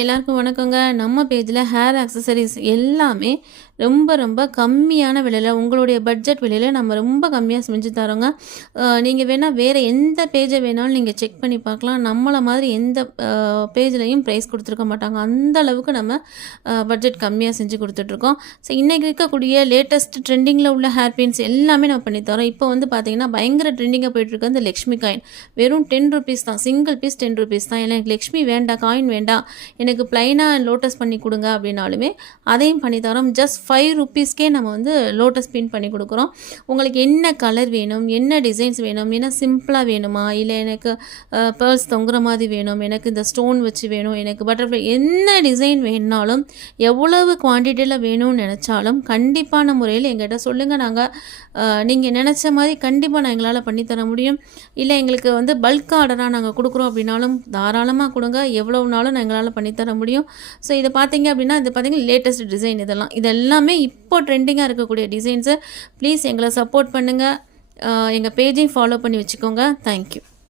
எல்லாருக்கும் வணக்கங்க. நம்ம பேஜில் ஹேர் ஆக்சசரிஸ் எல்லாமே ரொம்ப ரொம்ப கம்மியான விலையில், உங்களுடைய பட்ஜெட் விலையில் நம்ம ரொம்ப கம்மியாக செஞ்சு தரோங்க. நீங்கள் வேணால் வேறு எந்த பேஜை வேணாலும் நீங்கள் செக் பண்ணி பார்க்கலாம். நம்மளை மாதிரி எந்த பேஜ்லேயும் ப்ரைஸ் கொடுத்துருக்க மாட்டாங்க. அந்த அளவுக்கு நம்ம பட்ஜெட் கம்மியாக செஞ்சு கொடுத்துட்ருக்கோம். ஸோ இன்றைக்கி இருக்கக்கூடிய லேட்டஸ்ட் ட்ரெண்டிங்கில் உள்ள ஹேர் பின்ஸ் எல்லாமே நம்ம பண்ணித்தரோம். இப்போ வந்து பார்த்திங்கன்னா பயங்கர ட்ரெண்டிங்காக போயிட்டுருக்கு அந்த லக்ஷ்மி காயின். வெறும் 10 ருபீஸ் தான், சிங்கிள் பீஸ் 10 ருபீஸ் தான். எனக்கு லக்ஷ்மி வேண்டாம், காயின் வேண்டாம், எனக்கு ப்ளைனாக லோட்டஸ் பண்ணி கொடுங்க அப்படின்னாலுமே அதையும் பண்ணித்தரோம். ஜஸ்ட் 5 ருபீஸ்க்கே நம்ம வந்து லோட்டஸ் பின் பண்ணி கொடுக்குறோம். உங்களுக்கு என்ன கலர் வேணும், என்ன டிசைன்ஸ் வேணும், ஏன்னா சிம்பிளாக வேணுமா, இல்லை எனக்கு பேர்ல்ஸ் தொங்குற மாதிரி வேணும், எனக்கு இந்த ஸ்டோன் வச்சு வேணும், எனக்கு பட்டர்ஃப்ளை, என்ன டிசைன் வேணுனாலும் எவ்வளவு குவான்டிட்டியில் வேணும்னு நினச்சாலும் கண்டிப்பான முறையில் எங்கிட்ட சொல்லுங்கள். நாங்கள் நீங்கள் நினச்ச மாதிரி கண்டிப்பாக நான் எங்களால் பண்ணித்தர முடியும். இல்லை எங்களுக்கு வந்து பல்க் ஆர்டராக நாங்கள் கொடுக்குறோம் அப்படின்னாலும் தாராளமாக கொடுங்க, எவ்வளோனாலும் நான் எங்களால் பண்ணித்தர முடியும். ஸோ இதை பார்த்தீங்க அப்படின்னா, இது பார்த்தீங்கன்னா லேட்டஸ்ட் டிசைன். இதெல்லாமே இப்போ ட்ரெண்டிங்காக இருக்கக்கூடிய டிசைன்ஸு. ப்ளீஸ் எங்களை சப்போர்ட் பண்ணுங்கள். எங்கள் பேஜையும் ஃபாலோ பண்ணி வச்சுக்கோங்க. தேங்க்யூ.